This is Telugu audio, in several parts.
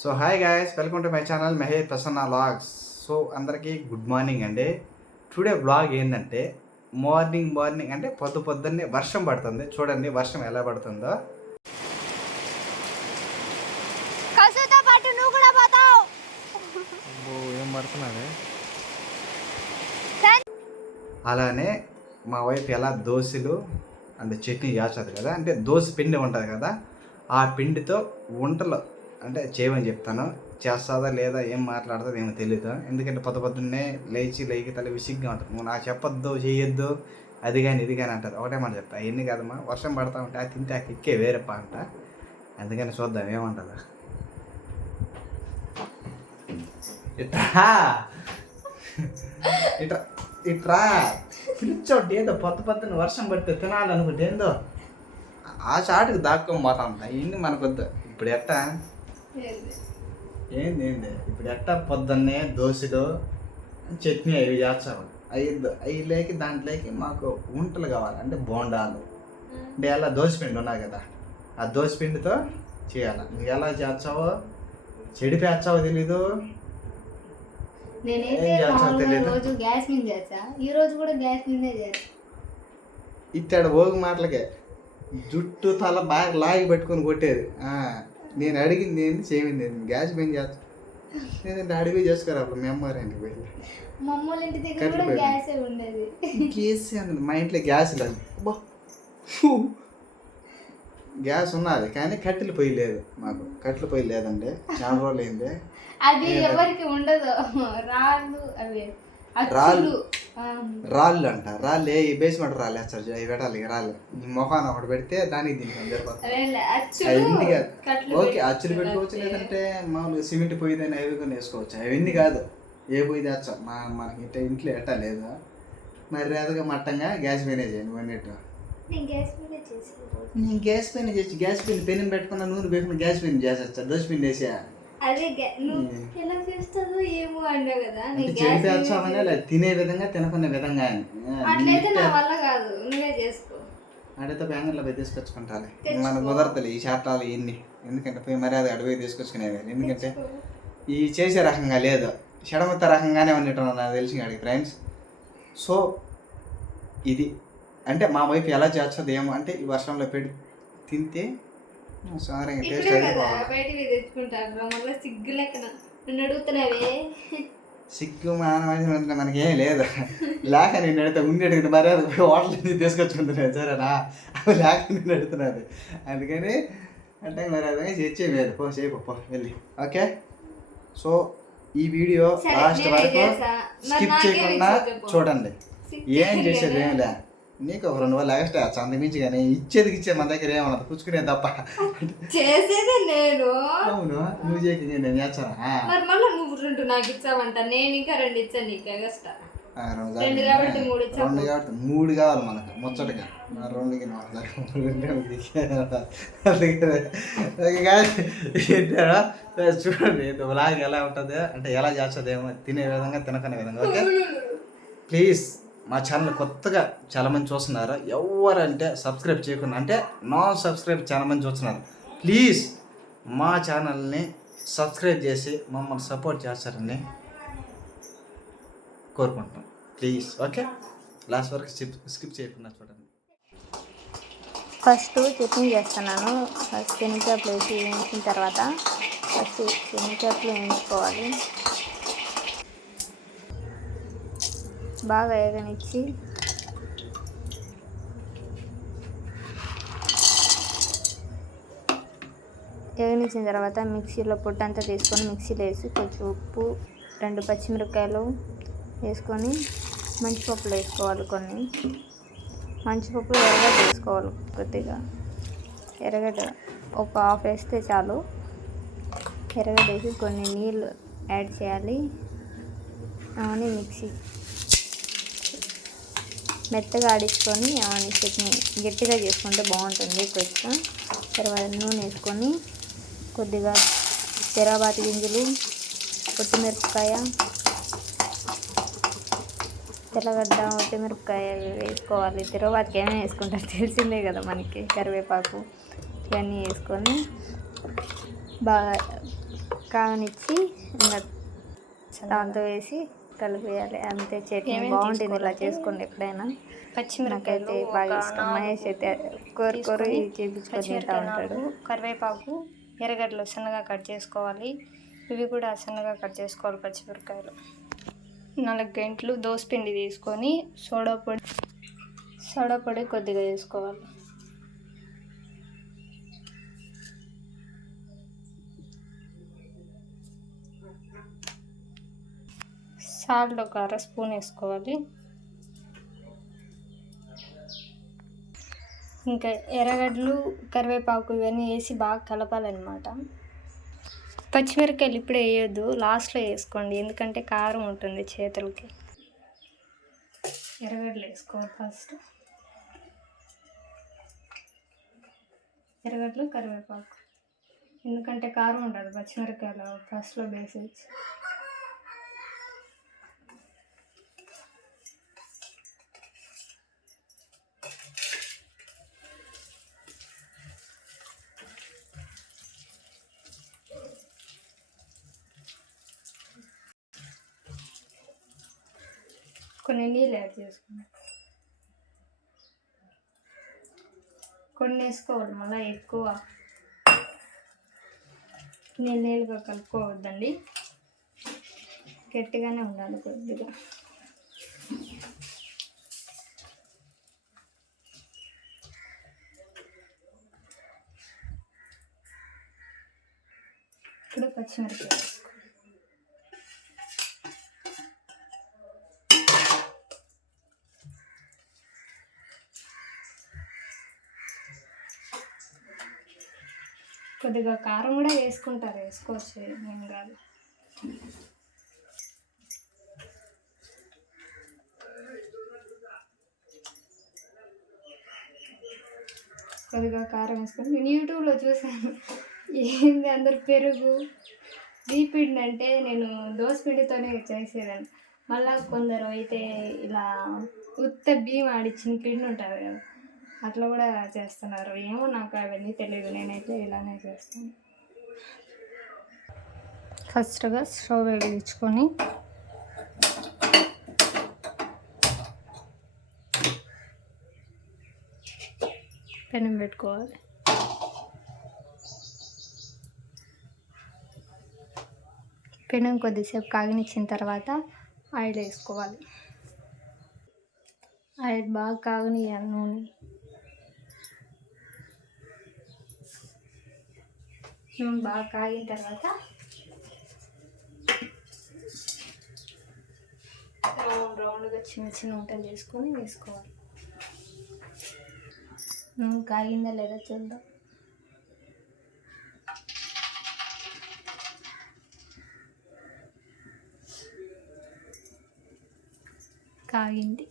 So hi guys welcome to my channel Mahesh Prasanna vlogs so అందరికీ గుడ్ మార్నింగ్ అండి. టుడే వ్లాగ్ ఏంటంటే మార్నింగ్ మార్నింగ్ అంటే పొద్దు పొద్దున్నే వర్షం పడుతుంది. చూడండి వర్షం ఎలా పడుతుందో. ఏం పడుతున్నది అలానే మా వైఫ్ ఎలా దోశలు అంటే చట్నీ చేస్తుంది కదా అంటే దోశ పిండి ఉంటుంది కదా ఆ పిండితో వంటలు అంటే చేయమని చెప్తాను. చేస్తుందా లేదా ఏం మాట్లాడుతుందో ఏమో తెలియదు ఎందుకంటే పొద్దు పొద్దున్నే లేచి లేకి తల విసిగ్గా ఉంటుంది. నువ్వు నాకు చెప్పొద్దు చేయొద్దు అది కానీ ఇది కానీ అంటారు ఒకటే మాట చెప్తా. అవన్నీ కాదమ్మా. వర్షం పడతా ఉంటే ఆ తింటే ఆ కిక్కే వేరే అంట. అందుకని చూద్దాం ఏమంటుందా. ఇట్రా. ఇట్రా ఇట్రా. పిలిచోటి ఏదో పొద్దు పొద్దున వర్షం పడితే తినాలనుకుంటే ఏందో. ఆ చాటుకు దాక్కొని పోతా ఉంటా ఇన్ని మనకొద్దు. ఇప్పుడు ఎట్టా? ఏంది ఏంది? ఇప్పుడు ఎట్టా పొద్దున్నే దోశలు చట్నీ అవి చేస్తాము. అవి అవి లేకి దాంట్లోకి మాకు వంటలు కావాలి. అంటే బోండాలు. అంటే ఎలా దోశ పిండి ఉన్నాయి కదా ఆ దోశ పిండితో చేయాలి? నువ్వు ఎలా చేస్తావో చెడిపేస్తావో తెలీదు. నేనైతే ఏం చేస్తావో మామూలుగా తెలీదు. రోజు గ్యాస్ మీద చేస్తా. ఈ రోజు కూడా గ్యాస్ మీదే చేస్తా. ఇట్టాడు ఓగు మాటలకే. జుట్టు తల బాగా లాగి పెట్టుకొని కొట్టేది. నేను అడిగింది ఏంది చేయింది ఏంది? గ్యాస్ పైన చేస్తా. లేదంటే అడిగి చేసుకోరు అప్పుడు పోయి? మా అమ్మోళ్ళ ఇంటి దగ్గర కట్లు కూడా పెట్టి. గ్యాసే ఉండేది. గ్యాస్ అన్నది మా ఇంట్లో గ్యాస్ లేదు. అబ్బా. గ్యాస్ ఉన్నది కానీ కట్టెలు పొయ్యి లేదు మాకు. కట్టెలు పొయ్యి లేదండి. చాలా రోజులు అయింది అది ఎవరికి ఉండదు. రాళ్ళు అవి రాళ్ళు. రాళ్ళు అంట రాళ్ళు ఏ బేస్మెంట్ రాళ్ళు వేస్తారు అవి పెట్టాలి ఇక రాళ్ళు. ఈ మొఖాన్ని ఒకటి పెడితే దానికి దీనికి సరిపోతుంది? ఇంటి కాదు. కట్లు ఓకే అచ్చులు పెట్టుకోవచ్చు. లేదంటే మామూలుగా సిమెంట్ పొయ్యిదని అవి కొన్ని వేసుకోవచ్చు. అవన్నీ కాదు. ఏ పొయ్యి తెచ్చాం? మా మనకి ఇట్ట ఇంట్లో ఎట్టా లేదు? మరి రేదగా మట్టంగా గ్యాస్ పైన చేయండి అన్నట్టు నేను గ్యాస్ మీదే చేసి నేను గ్యాస్ పైన చేసి గ్యాస్ పైన పెనం పెట్టుకున్న నూనె పెట్టుకున్న గ్యాస్ పైన చేసేస్తా. దోశ పిండి వేసా అదే నువ్వు ఎలా చేస్తావో ఏమో అన్నావు కదా లేదా తినే విధంగా తినకునే విధంగా అని. అట్లయితే నా నీట్ వల్ల కాదు నువ్వే చేసుకో. అడిగితే బ్యాంకులో పోయి తీసుకొచ్చుకుంటాలి. మన కుదరతలే ఈ శాతాలు ఇన్ని. ఎందుకంటే పోయి మర్యాద అడిగి తీసుకొచ్చుకునేవి. ఎందుకంటే ఈ చేసే రకంగా లేదు. షడమత రకంగానే ఉన్నట్టు నాకు తెలిసి అడిగి ఫ్రెండ్స్ సో ఇది. అంటే మా వైపు ఎలా చేస్తుంది ఏమో అంటే ఈ వర్షంలో పెడి తింటే సారంగా టేస్ట్ అది బయటికి మళ్ళీ సిగ్గు లెక్కన. నన్ను అడుగుతున్నావే. సిగ్గు మానవ మనకి ఏం లేదు. లేక నేను అడిగితే ఉండి అడిగిన మర్యాద పోయి హోటల్ నుంచి తీసుకొచ్చుకుంటున్నాను సరేనా? అవి లేక నేను అడుగుతున్నాను అందుకని అంటే మర్యాదగా చేచ్చే లేదు పో చేయి పో వెళ్ళి. ఓకే? సో ఈ వీడియో సరే, లాస్ట్ వరకు. మరి స్కిప్ చేయకుండా. చూడండి. ఏం చేసేది. ఏం లే. నీకు ఒక రెండు వాళ్ళు ఎక్స్ట్రా అంత మించి కానీ ఇచ్చేది ఇచ్చే మన దగ్గర ఏమన్నది పుచ్చుకునే తప్ప. చేసేదే నేను. అవును నువ్వు చేయక నేను చేస్తానా? మరి మళ్ళీ నువ్వు రెండు నాకు ఇచ్చావంట నేను ఇంకా రెండు ఇచ్చాను నీకు ఎగస్ట్రా ఆ, రెండు రెండు. కాబట్టి మూడు ఇచ్చావు. రెండు కాబట్టి మూడు కావాలి మనకు ముచ్చటగా. రెండుకి మాట్లాడు చూడండి లాగ్ ఎలా ఉంటుంది అంటే ఎలా చేస్తుంది ఏమో తినే విధంగా తినకనే విధంగా ఓకే? ప్లీజ్ మా ఛానల్ కొత్తగా చాలా మంది చూస్తున్నారు? ఎవరంటే సబ్స్క్రైబ్ చేయకుండా అంటే నాన్ సబ్స్క్రైబ్ చాలా మంది చూస్తున్నారు. ప్లీజ్ మా ఛానల్ని సబ్స్క్రైబ్ చేసి మమ్మల్ని సపోర్ట్ చేస్తారని కోరుకుంటున్నాం. ప్లీజ్ ఓకే లాస్ట్ వరకు స్కిప్ స్కిప్ చేయకుండా చూడండి. ఫస్ట్ చట్నీ చేస్తున్నాను. ఫస్ట్ శనగపప్పులు వేసి వేయించిన తర్వాత ఫస్ట్ శనగపప్పులు వేయించుకోవాలి బాగా వేగనిచ్చి వేగనిచ్చిన తర్వాత మిక్సీలో పొట్టంతా తీసుకొని మిక్సీలో వేసి కొంచెం ఉప్పు రెండు పచ్చిమిరపకాయలు వేసుకొని మంచిపప్పులు వేసుకోవాలి కొన్ని. మంచిపప్పులు ఎర్రగడ్డ వేసుకోవాలి కొద్దిగా. ఎర్రగడ్డ ఒక హాఫ్ వేస్తే చాలు. ఎర్రగడ్డ వేసి కొన్ని నీళ్ళు యాడ్ చేయాలి. అవన్నీ మిక్సీ మెత్తగా ఆడించుకొని అవన్నీ చట్నీ గట్టిగా చేసుకుంటే బాగుంటుంది కొంచెం తర్వాత నూనె వేసుకొని కొద్దిగా తెరాబాతి గింజలు కొత్తిమిరపకాయ తెల్లగడ్డ కొట్టిమిరపకాయ వేసుకోవాలి. తెరవాతికి ఏమైనా వేసుకుంటారు. తెలిసిందే కదా మనకి కరివేపాకు. ఇవన్నీ వేసుకొని బాగా కాగనిచ్చి ఇంకా దాంతో వేసి కలిపేయాలి అంతే చట్నీ బాగుంటుంది ఇలా చేసుకోండి ఎప్పుడైనా. నాకైతే బాగా ఇష్టం. మహేష్ అయితే కోరు కోరు తింటా పచ్చిమిరపకాయలు ఉంటాడు. కరివేపాకు ఎర్రగడ్డలు సన్నగా కట్ చేసుకోవాలి. ఇవి కూడా సన్నగా కట్ చేసుకోవాలి పచ్చిమిరపకాయలు. నాలుగు గంటలు దోసపిండి తీసుకొని సోడా పొడి సోడా పొడి కొద్దిగా వేసుకోవాలి. సాల్ట్ ఒక అర స్పూన్ వేసుకోవాలి. ఇంకా ఎర్రగడ్డలు కరివేపాకు ఇవన్నీ వేసి బాగా కలపాలన్నమాట. పచ్చిమిరపకాయలు ఇప్పుడే వేయొద్దు లాస్ట్లో వేసుకోండి ఎందుకంటే కారం ఉంటుంది చేతులకి. ఎర్రగడ్డలు వేసుకోవాలి ఫస్ట్. ఎర్రగడ్డలు కరివేపాకు. ఎందుకంటే కారం ఉండదు పచ్చిమిరపకాయలు ఫస్ట్లో వేసేసి కొన్ని నీళ్ళు యాడ్ చేసుకున్నాం. కొన్ని వేసుకోవాలి మళ్ళీ ఎక్కువ నీళ్ళు నీళ్ళుగా కలుపుకోవద్దండి. గట్టిగానే ఉండాలి కొద్దిగా. ఇప్పుడు పచ్చిమిరపకాయ కొద్దిగా కారం కూడా వేసుకుంటారు వేసుకోవచ్చు ఏం కాదు. కొద్దిగా కారం వేసుకొని నేను యూట్యూబ్లో చూసాను ఏంది అందరు పెరుగు? పిండి అంటే నేను పిండితోనే చేసేదాన్ని. మళ్ళా కొందరు అయితే ఇలా ఉత్త బియ్యం ఆడిచ్చిన పిండి ఉంటుంది కదా అట్లా కూడా చేస్తున్నారు. ఏమో నాకు అవన్నీ తెలియదు నేనైతే ఇలానే చేస్తాను. ఫస్ట్గా స్టవ్ వేయించుకొని పెనం పెట్టుకోవాలి. పెనం కొద్దిసేపు కాగనిచ్చిన తర్వాత ఆయిల్ వేసుకోవాలి. ఆయిల్ బాగా కాగనియాలి నూనె. నూనె బాగా కాగిన తర్వాత రౌండ్ రౌండ్గా చిన్న చిన్న వంటలు చేసుకొని వేసుకోవాలి. నూనె కాగిందా లేదా చూద్దాం. కాగింది.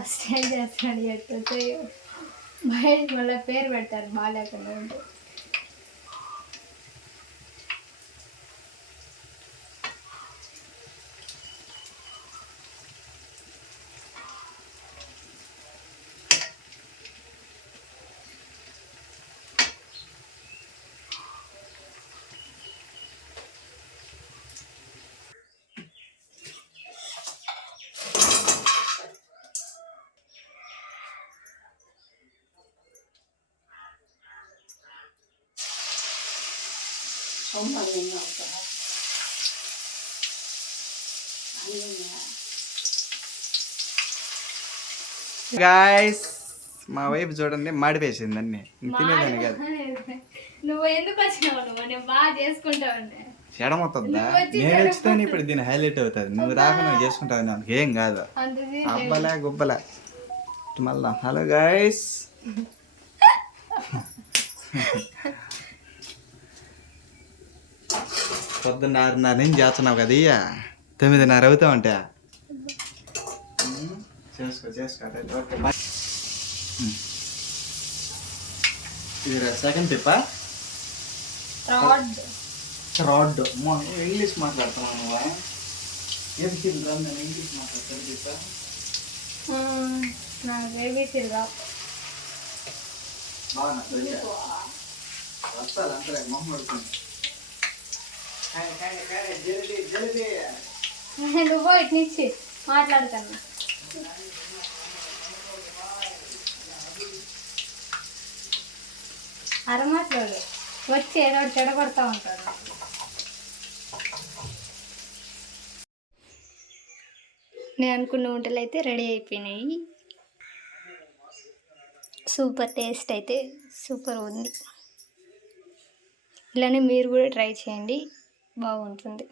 ఫస్ట్ టైం చేస్తాడు ఎట్లయితే మహేష్ మళ్ళీ పేరు పెడతారు బాగాలేకుండా ఉంటే గాయస్ మా వైపు చూడండి మాడిపేసింది అన్ని తినేదాన్ని కాదు. నువ్వు ఎందుకు వచ్చినావు? నువ్వు నేను బాగా చేసుకుంటావు ఇప్పుడు దీని హైలైట్ అవుతుంది. నువ్వు రాక నువ్వు చేసుకుంటావు నాకు ఏం కాదు. అబ్బలా గుబ్బలా. మళ్ళా హలో గైస్ పొద్దున్న ఆరున్నర నుంచి చేస్తున్నావు కదా ఇయ్య. తొమ్మిదిన్నర అవుతా ఉంటా చేసుకో చేసుకో ఓకే బాయ్ ఇది సెకండ్ పిప్పా రాడ్ రాడ్ ఇంగ్లీష్ మాట్లాడుతున్నావు నువ్వా ఏం తింటాను నేను ఇంగ్లీష్ మాట్లాడతాను పిప్పా నాకు ఏబీసీలు రావు బాగా వస్తారు అంతలే మొహం పడుతుంది నువ్వు ఇట్నిచ్చి మాట్లాడతాను అర మాట్లాడు వచ్చి ఏదో చెడగొడతా ఉంటాడు. నేను అనుకున్న వంటలు అయితే రెడీ అయిపోయినాయి. సూపర్ టేస్ట్ అయితే సూపర్ ఉంది. ఇలానే మీరు కూడా ట్రై చేయండి. బాగుంటుంది.